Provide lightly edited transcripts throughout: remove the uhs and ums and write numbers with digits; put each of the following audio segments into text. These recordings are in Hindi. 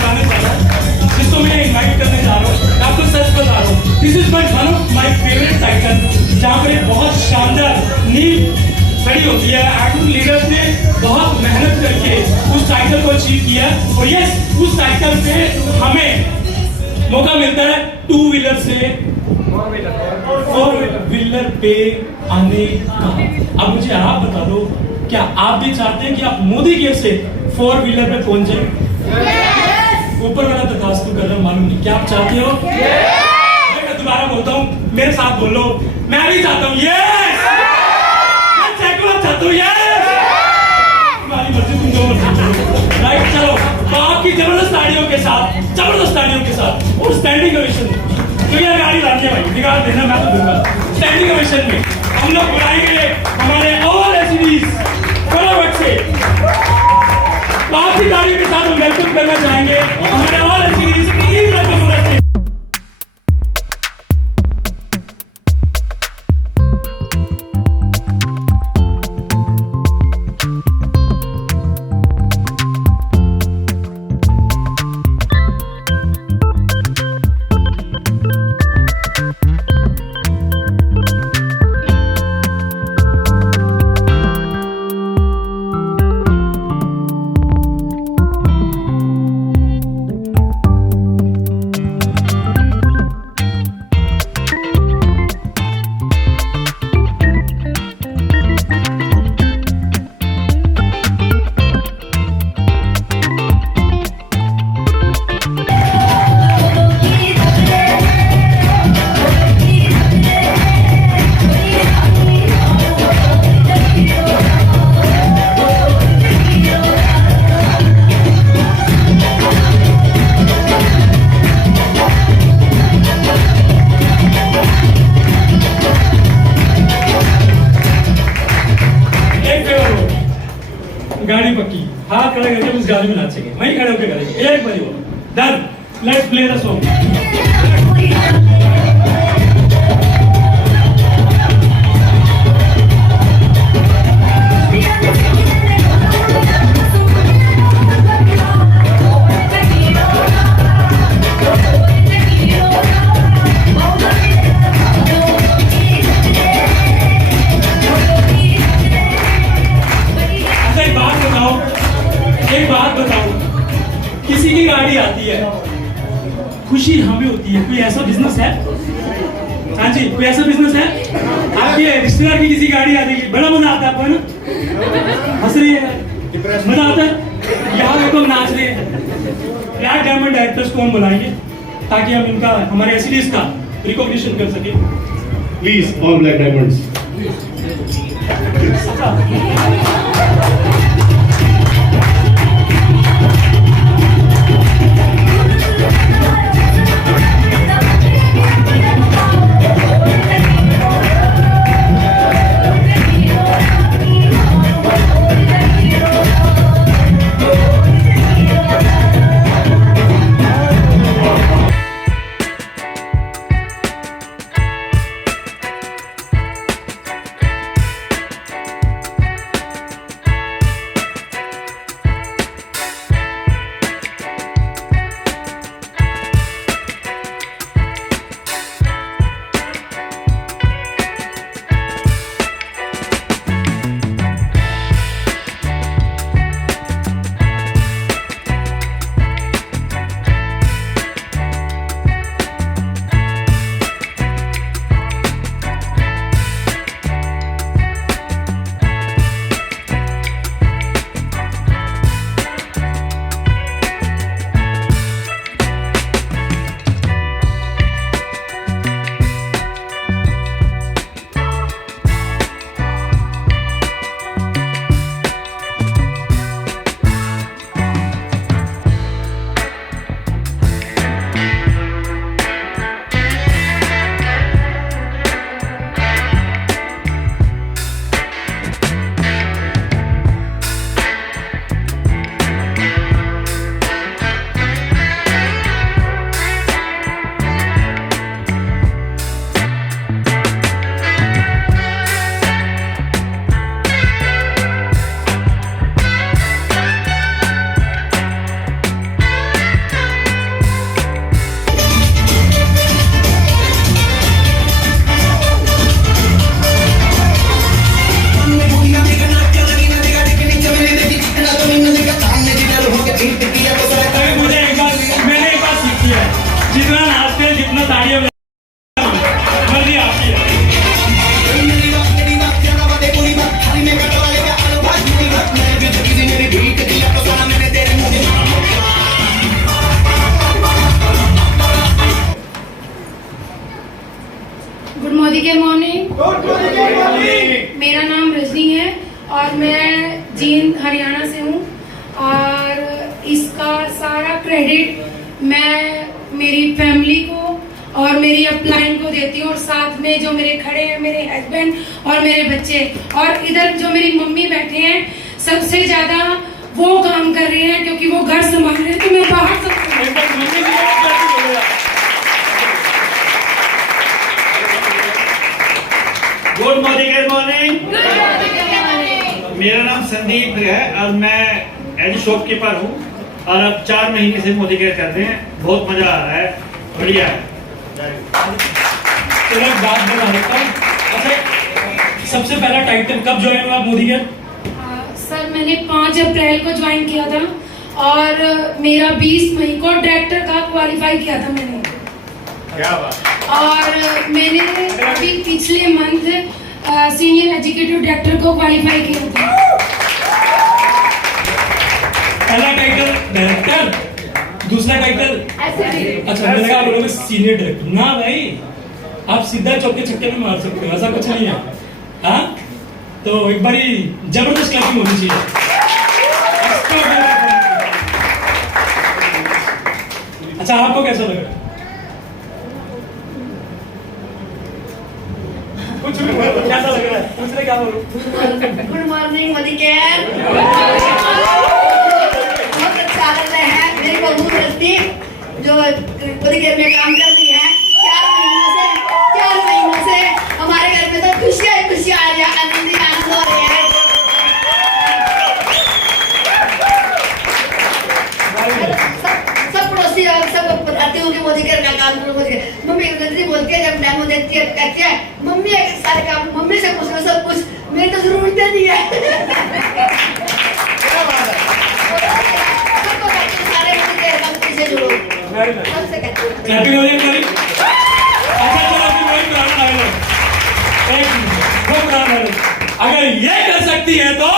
बुलाने जा रहा हूँ, जिसको मैं इनवाइट करने जा रहा हूँ, आपको सच बता रहा हूँ, this is one of my favourite title, जहाँ पर एक बहुत शानदार नींव खड़ी होती है। एक्टिव लीडर्स ने बहुत मेहनत करके उस टाइटल को अचीव किया और यस, उस टाइटल पे हमें मौका मिलता है टू व्हीलर से फोर व्हीलर पे आने का। अब मुझे आप बता दो, क्या आप भी चाहते हैं कि आप मोदी केयर से फोर व्हीलर पे पहुंच जाए? ऊपर वाला तथास्तु कर रहा हूं, मालूम नहीं क्या आप चाहते हो? मैं दोबारा बोलता हूँ, मेरे साथ बोलो, मैं भी चाहता हूँ। यस, तो यार तुम्हारी मर्जी, तुम जो मर्जी करो। राइट, चलो आपकी जबरदस्त तालियों के साथ, जबरदस्त तालियों के साथ और स्टैंडिंग ओवेशन, तो यार गाड़ी लानी है भाई, निकाल देना, मैं तो दूंगा। स्टैंडिंग ओवेशन में हम लोग बुलाएंगे हमारे ऑल एसडीज फटाफट से। आपकी तालियों के साथ हम वेलकम करना चाहेंगे हमारे ऑल एसडीज की तरफ से। गाड़ी पक्की, हाथ खड़े करके उस गाड़ी में नाचेंगे, वहीं खड़े होकर करेंगे, एक बारी वो done. Let's play the song. एक बात बताओ, किसी की गाड़ी आती है, खुशी हमें होती है। कोई ऐसा बिजनेस है? हाँ जी, कोई ऐसा बिजनेस है? आपके रिश्तेदार की किसी गाड़ी आ जाएगी, बड़ा मजा आता है आपको, है ना? हंस रही है, मजा आता है। यहाँ देखो नाच रहे हैं। ब्लैक डायमंड डायरेक्टर्स को हम बुलाएंगे ताकि हम इनका, हमारे एसडीज का रिकॉग्निशन कर सके। Please all black diamonds. Credit मैं मेरी फैमिली को और मेरी अपलाइन को देती हूँ, और साथ में जो मेरे खड़े हैं मेरे हस्बैंड और मेरे बच्चे, और इधर जो मेरी मम्मी बैठे हैं सबसे ज्यादा वो काम कर रही हैं क्योंकि वो घर संभाल रहे हैं, तो मैं बाहर सब गुड मॉर्निंग। मेरा नाम संदीप है और मैं एज शॉपकीपर हूँ और अब 4 महीने से मोदी केयर कर रहे हैं। बहुत मजा आ रहा है, बढ़िया है। चलो एक बात बता देता हूँ। अच्छा, सबसे पहला टाइटल कब ज्वाइन हुआ आप मोदी केयर? सर मैंने 5 अप्रैल को ज्वाइन किया था और मेरा 20 मई को डायरेक्टर का क्वालिफाई किया था मैंने। क्या बात। और मैंने अभी पिछले मंथ सीनियर एजुकेटिव डायरेक्टर को क्वालिफाई किया था। पहला टाइटल डायरेक्टर, दूसरा टाइटल अच्छा, मैंने कहा आप बोलोगे सीनियर डायरेक्टर। ना भाई, आप सीधा चौके छक्के में मार सकते हो, ऐसा कुछ नहीं है। हाँ, तो एक बारी जबरदस्त क्लैपिंग होनी चाहिए। अच्छा, आपको कैसा लग रहा है? कुछ भी बोलो, कैसा लग रहा है? दूसरे क्या बोलूं? Good morning Modi care. बहुत अच्छा लग रहा है। मेरी बहू रस्ती जो मोदी केयर में काम कर रही है 4 महीनों से हमारे घर में तो खुशियाँ आ रही है, आनंद हो रहे हैं। सब पड़ोसी और सब बताती हूँ कि मोदी केयर का काम करो, मोदी केयर। मम्मी गंदी बोल के जब डेमो देखती है कहती है मम्मी एक सारे काम मम्मी से पूछ लो सब कुछ, मेरी तो जरूरत नहीं है। सबको कहती हूँ सारे मोदी केयर का पीछे जुड़ो, सबसे कहती हूँ। क्लैपिंग हो रही है मेरी? अच्छा चलो, अभी वही पुराना डायलॉग, एक वो पुराना डायलॉग, अगर ये कर सकती है तो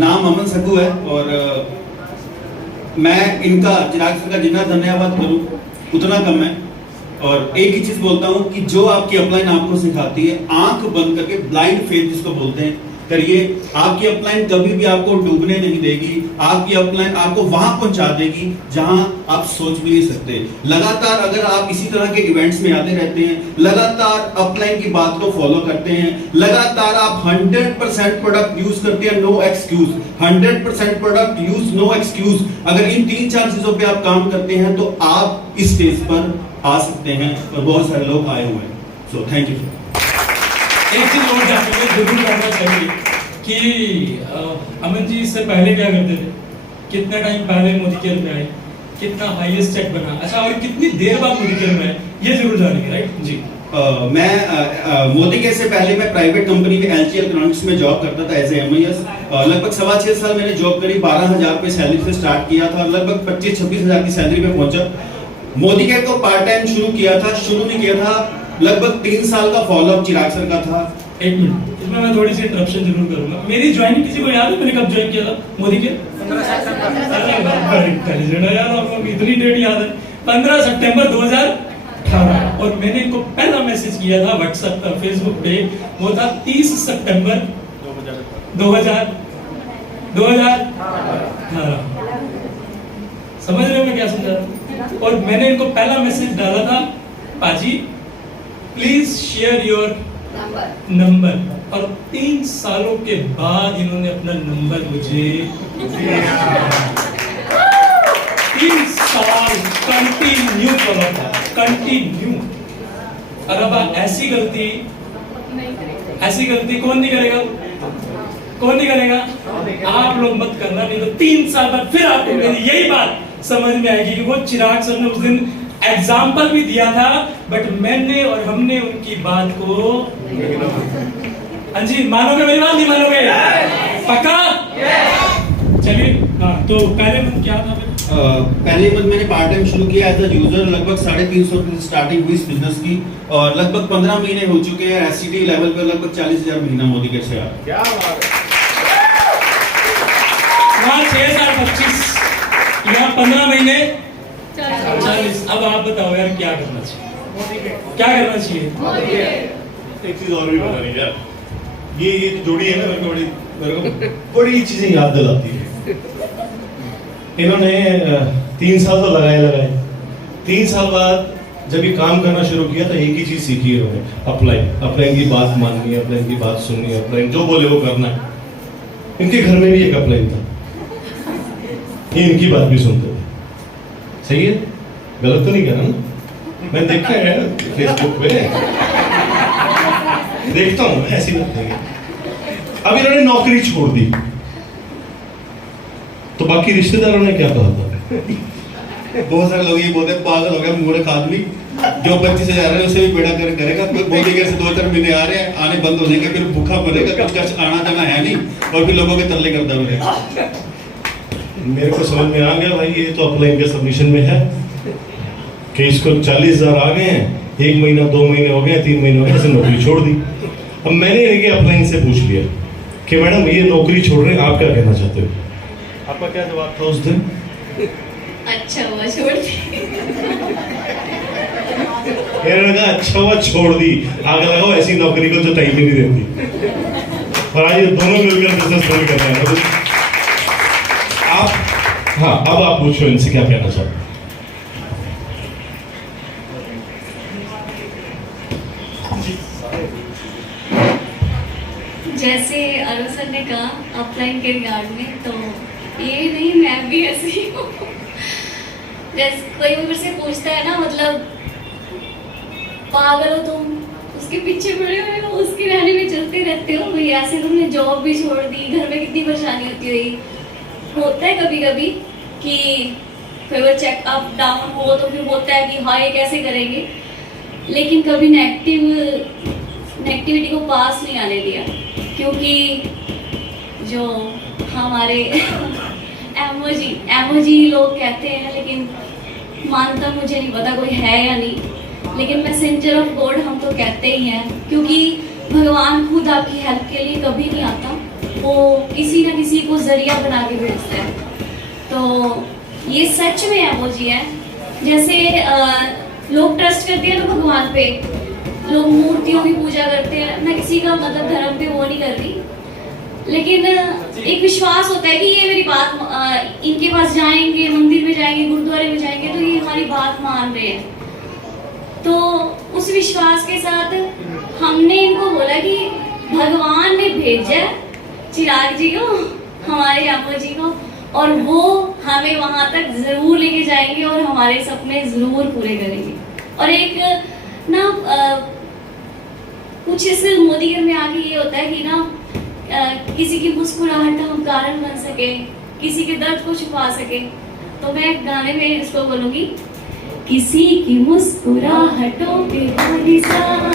नाम अमन सकू है और मैं इनका चिराग सर का जितना धन्यवाद करूं उतना कम है। और एक ही चीज बोलता हूं कि जो आपकी अपलाइन आपको सिखाती है, आंख बंद करके ब्लाइंड फेथ जिसको बोलते हैं करिए। आपकी अपलाइन कभी भी आपको डूबने नहीं देगी। आपकी अपलाइन आपको वहां पहुंचा देगी जहां आप सोच भी नहीं सकते। लगातार अगर आप इसी तरह के इवेंट्स में आते रहते हैं, लगातार अपलाइन की बात को फॉलो करते हैं, लगातार आप 100% प्रोडक्ट यूज करते हैं, no excuse. 100% product use, no excuse. अगर इन 3-4 चीजों पे आप काम करते हैं तो आप इस स्टेज पर आ सकते हैं और बहुत सारे लोग आए हुए हैं। So thank you. एक चीज और जानने में जरूर करना चाहिए कि अमन जी इससे पहले क्या करते थे, कितना टाइम पहले मोदी केयर में आए, कितना हाईएस्ट चेक बना, अच्छा और कितनी देर बाद मोदी केयर में आए, ये जरूर जानेंगे, राइट जी? मैं मोदी केयर से पहले मैं प्राइवेट कंपनी में LG इलेक्ट्रॉनिक्स में जॉब करता था एज ए MIS। लगभग 6.25 साल मैंने जॉब करी, 12,000 रुपये सैलरी से स्टार्ट किया था और लगभग 25-26 हज़ार की सैलरी पे पहुंचा। मोदी केयर को पार्ट टाइम शुरू किया था, शुरू नहीं किया था, लगभग 3 साल का फॉलोअप चिराग सर का था। एक मिनट, इसमें मैं थोड़ी सी इंटरप्शन जरूर करूंगा। मेरी ज्वाइनिंग किसी को याद है मैंने कब ज्वाइन किया था मोदी केयर? 15 सितंबर यार, आप लोग इतनी डेट याद है? 15 सितंबर 2018। और मैंने इनको पहला मैसेज किया था व्हाट्सएप पर, फेसबुक पे, वो था 30 सितंबर 2018। समझ रहे हो मैं क्या समझा रहा हूँ? और मैंने इनको पहला मैसेज डाला था, पाजी प्लीज शेयर योर नंबर। और 3 सालों के बाद इन्होंने अपना नंबर मुझे दिया। 3 साल कंटिन्यू फॉलो था, कंटिन्यू। और अब ऐसी गलती कौन नहीं करेगा? कौन नहीं करेगा? आप लोग मत करना, नहीं तो 3 साल बाद फिर आपको मेरी यही बात समझ में आएगी कि वो चिराग सर ने उस दिन एग्जाम्पल भी दिया था, बट मैंने और हमने उनकी बात को, हाँ जी, मानोगे मेरी बात? नहीं मानोगे? पक्का? चलिए, हाँ, तो पहले मंथ क्या था? पहले मंथ मैंने पार्ट टाइम शुरू किया एज अ यूजर। लगभग 350 रुपये स्टार्टिंग हुई इस बिजनेस की और लगभग 15 महीने हो चुके हैं। SCT लेवल पे लगभग 40,000 महीना मोदी केयर से आ रहा है। क्या बात है। वहाँ 6 साल 25, यहाँ 15 महीने 40। अब आप बताओ यार क्या करना चाहिए? क्या करना चाहिए? एक चीज और भी बतानी यार, ये जोड़ी है ना, मेरे को बड़ी चीजें याद दिलाती है। इन्होंने 3 साल तो लगाए 3 साल बाद जब ये काम करना शुरू किया तो एक ही चीज सीखी है इन्होंने, अपलाइन की बात माननी है, अपलाइन की बात सुननी है, अपलाइन जो बोले वो करना है। इनके घर में भी एक अपलाइन था, ये इनकी बात भी सुनते थे। सही है, गलत तो नहीं कह रहा ना? मैं देखा है फेसबुक पे, देखता हूँ ऐसी बात नहीं है। अब इन्होंने नौकरी छोड़ दी तो बाकी रिश्तेदारों ने क्या कहा था? बहुत सारे लोग ये बोलते हैं पागल हो गया मूर्ख आदमी, जो 25,000 है उसे भी बेड़ा कर करेगा। मोदी के से 2-4 महीने आ रहे हैं, आने बंद हो जाएंगे, फिर भूखा मरेगा, कब चर्च आना जाना है नहीं, और फिर लोगों के तल्ले करता रहेगा। मेरे को समझ में आ गया भाई, ये तो अपलाइन के सबमिशन में है कि इसको 40,000 आ गए हैं, 1 महीना 2 महीने हो गए, 3 महीने हो गए, इसने नौकरी छोड़ दी। अब मैंने इनके अपलाइन से पूछ लिया कि मैडम ये नौकरी छोड़ रहे हैं, आप क्या कहना चाहते हो? आपका क्या जवाब था उस दिन? अच्छा हुआ छोड़ दी। मैंने कहा अच्छा हुआ छोड़ दी, आगे लगाओ ऐसी नौकरी को जो टाइम ही नहीं देती। और आज ये दोनों मिलकर बिजनेस बंद कर रहे हैं। आप हाँ, अब आप पूछो इनसे क्या कहना चाहते हैं। जैसे अरुण सर ने कहा अपलाइन के रिगार्ड में, तो ये नहीं, मैं भी ऐसी ही हूँ। जैसे कोई भी मुझसे पूछता है ना, मतलब पागल हो तुम, उसके पीछे पड़े हुए हो, उसके रहने में चलते रहते हो। भाई ऐसे तुमने जॉब भी छोड़ दी, घर में कितनी परेशानी होती हुई होता है कभी कभी कि कोई वो चेक अप डाउन हो तो फिर होता है कि हाँ ये कैसे करेंगे, लेकिन कभी नेगेटिविटी को पास नहीं आने दिया, क्योंकि जो हमारे एमओजी लोग कहते हैं, लेकिन मानता मुझे नहीं पता कोई है या नहीं, लेकिन मैसेंजर ऑफ गॉड हम तो कहते ही हैं, क्योंकि भगवान खुद आपकी हेल्प के लिए कभी नहीं आता, वो किसी ना किसी को जरिया बना के भेजता है। तो ये सच में एमओजी है। जैसे लोग ट्रस्ट करते हैं ना भगवान पे, लोग मूर्तियों की पूजा करते हैं, मैं किसी का मतलब धर्म पे वो नहीं कर रही, लेकिन एक विश्वास होता है कि ये मेरी बात, इनके पास जाएंगे, मंदिर में जाएंगे, गुरुद्वारे में जाएंगे, तो ये हमारी बात मान रहे हैं। तो उस विश्वास के साथ हमने इनको बोला कि भगवान ने भेजा चिराग जी को, हमारे अम्मा जी को, और वो हमें वहां तक जरूर लेके जाएंगे और हमारे सपने जरूर पूरे करेंगे। और एक ना कुछ इस मोदी घर में आके ये होता है कि ना किसी की मुस्कुराहट हम कारण बन सके, किसी के दर्द को छुपा सके। तो मैं गाने में इसको बोलूंगी, किसी की मुस्कुराहटों पे हो निसार,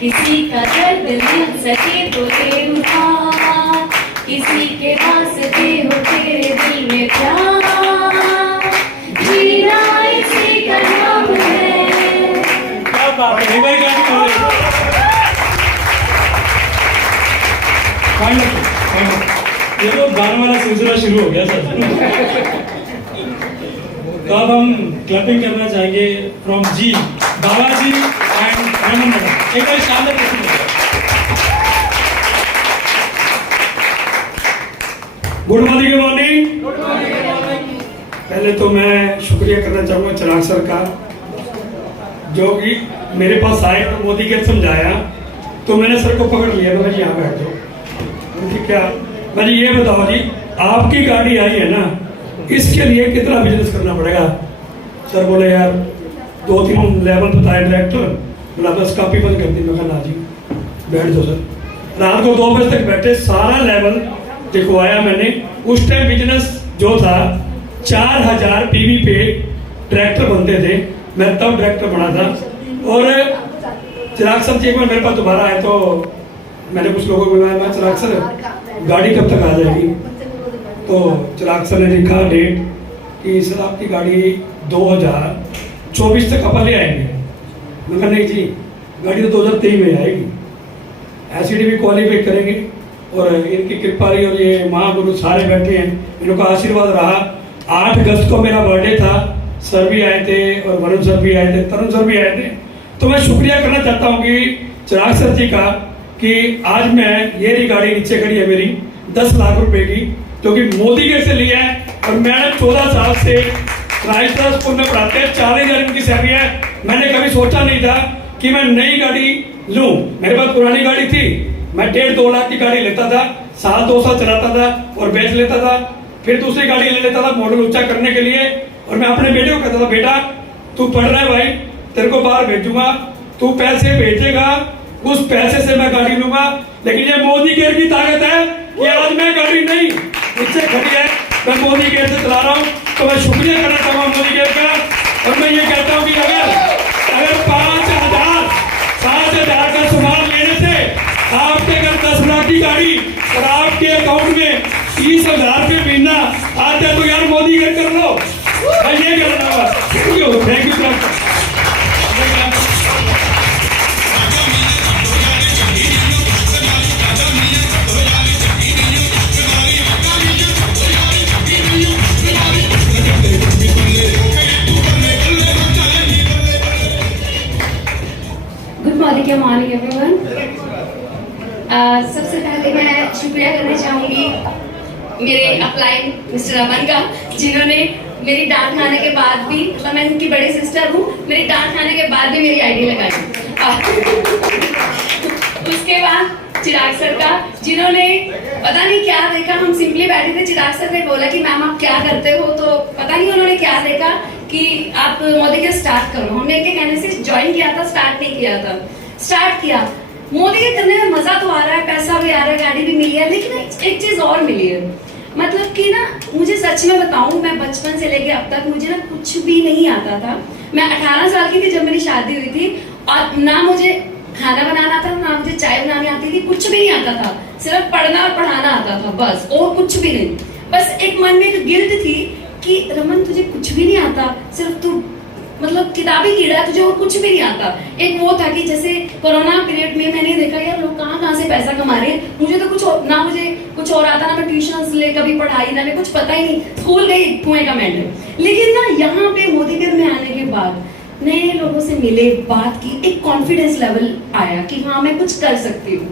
किसी का दर्द मिल सके तो दे उधार, किसी के वास्ते हो तेरे दिल में प्यार, जीना इसी का नाम है। क्या बात है भाई, ये तो गाने वाला सिलसिला शुरू हो गया सर। तो अब हम क्लैपिंग करना चाहेंगे from ji, Baba ji and Raman madam. एक बार शानदार प्रस्तुति। Good morning. पहले तो मैं शुक्रिया करना चाहूँगा चिराग सर का, जो कि मेरे पास आए तो मोदी के समझाया, तो मैंने सर को पकड़ लिया, मैंने जी यहाँ बैठ जाओ। क्या मैंने ये बताओ जी, आपकी गाड़ी आई है ना, इसके लिए कितना बिजनेस करना पड़ेगा? सर बोले यार 2-3 लेवल बताए डायरेक्टर, बोला बस कापी बंद कर दी। मैं कहा ना जी बैठ जाओ सर। रात को 2 बजे तक बैठे, सारा लेवल दिखवाया मैंने। उस टाइम बिजनेस जो था 4000 पीवी पे ट्रैक्टर बनते थे, मैं तब ट्रैक्टर बना था। और चिराग सर जी एक बार मेरे पास दोबारा आए तो मैंने कुछ लोगों को बताया, चिराग सर गाड़ी कब तक आ जाएगी? तो चिराग सर ने लिखा डेट कि सर आपकी गाड़ी 2024 तक अपन ले आएंगे। मैं कहा नहीं जी, गाड़ी तो 2023 में आएगी, एसईडी भी क्वालिफाई करेंगे। और इनकी कृपा रही, और ये महागुरु सारे बैठे हैं, इनका आशीर्वाद रहा। 8 अगस्त को मेरा बर्थडे था, सर भी आए थे और वरुण सर भी आए थे, तरुण सर भी आए थे। तो मैं शुक्रिया करना चाहता हूँ कि चिराग सर जी का कि आज मैं ये रही गाड़ी नीचे खड़ी है मेरी 10 लाख रुपए की, जो कि मोदी के से लिया है। और मैंने 14 साल से राजस्थान स्कूल में पढ़ाते हैं, 40,000 इनकी सैलरी है। मैंने कभी सोचा नहीं था कि मैं नई गाड़ी लूं। मेरे पास पुरानी गाड़ी थी, मैं 1.5-2 लाख की गाड़ी लेता था, साल 2 साल चलाता था और बेच लेता था। फिर दूसरी गाड़ी ले लेता था मॉडल ऊंचा करने के लिए। और मैं अपने बेटे को कहता था, बेटा तू पढ़ रहा है भाई, तेरे को बाहर भेजूंगा, तू पैसे भेजेगा, उस पैसे से मैं गाड़ी लूंगा। लेकिन ये मोदी केयर की ताकत है कि आज मैं गाड़ी नहीं नीचे खड़ी है, मैं मोदी केयर से चला रहा हूँ। तो मैं शुक्रिया करना चाहूंगा मोदी केयर का। और मैं ये कहता हूँ कि अगर 5,000 का सामान लेने से आपके घर 10 लाख की गाड़ी और आपके अकाउंट में 30,000 रुपये महीना आते तो यार मोदी केयर कर लो। मैं ये कहना चाहूंगा। Thank you sir. Good morning everyone. सबसे पहले मैं शुक्रिया करना चाहूँगी मेरे अपलाइन मिस्टर अमन का, जिन्होंने मेरी डांट खाने के बाद भी, मतलब मैं इनकी बड़ी सिस्टर हूँ, मेरी डांट खाने के बाद भी मेरी आईडी लगाई। उसके बाद चिराग सर का, जिन्होंने पता नहीं क्या देखा, हम सिंपली बैठे थे, चिराग सर ने बोला कि मैम आप क्या करते हो, तो पता नहीं उन्होंने क्या देखा कि आप मोदी के स्टार्ट करो। हमने इनके कहने से ज्वाइन किया था, स्टार्ट नहीं किया था। स्टार्ट किया, मोदी के करने में मजा तो आ रहा है, पैसा भी आ रहा है, गाड़ी भी मिली है, लेकिन एक चीज और मिली है, मतलब कि ना मुझे सच में बताऊं, मैं बचपन से लेके अब तक मुझे ना कुछ भी नहीं आता था। मैं 18 साल की थी जब मेरी शादी हुई थी, और ना मुझे खाना बनाना था, ना मुझे चाय बनानी आती थी, कुछ भी नहीं आता था, सिर्फ पढ़ना और पढ़ाना आता था बस, और कुछ भी नहीं। बस एक मन में एक गिल्ट थी कि रमन तुझे कुछ भी नहीं आता, सिर्फ तू मतलब किताबी कीड़ा है, तुझे और कुछ भी नहीं आता। एक वो था कि जैसे कोरोना पीरियड में मैंने देखा यार लोग कहाँ से पैसा कमा रहे हैं, मुझे तो ना मुझे कुछ और आता, ना मैं ट्यूशन ले कभी पढ़ाई, ना मैं कुछ पता ही नहीं, स्कूल गई कुएं का मेंढक। लेकिन ना यहाँ पे मोदी केयर में आने के बाद नए लोगों से मिले, बात की, एक कॉन्फिडेंस लेवल आया कि हाँ मैं कुछ कर सकती हूँ।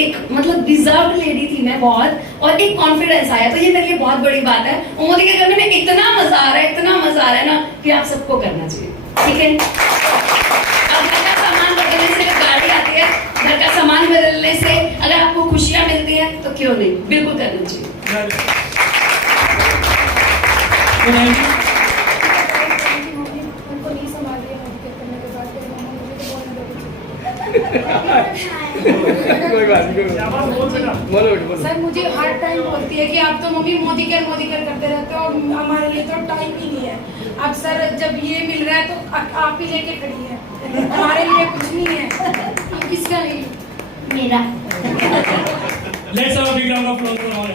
एक मतलब डिजर्व लेडी थी मैं बहुत, और एक कॉन्फिडेंस आया, तो ये मेरे लिए बहुत बड़ी बात है। और मोदी के करने में इतना मजा आ रहा है, इतना मजा आ रहा है ना कि आप सबको करना चाहिए, ठीक है। अब घर का सामान बदलने से गाड़ी आती है, घर का सामान बदलने से अगर आपको खुशियां मिलती है तो क्यों नहीं, बिल्कुल करना चाहिए। सर मुझे हर टाइम बोलती है कि आप तो मम्मी मोदी केयर करते रहते हो, हमारे लिए तो टाइम ही नहीं है। अब सर जब ये मिल रहा है तो आप ही लेके खड़ी है, हमारे लिए कुछ नहीं है। अब किसका नहीं, मेरा। Let's have a big round of applause for our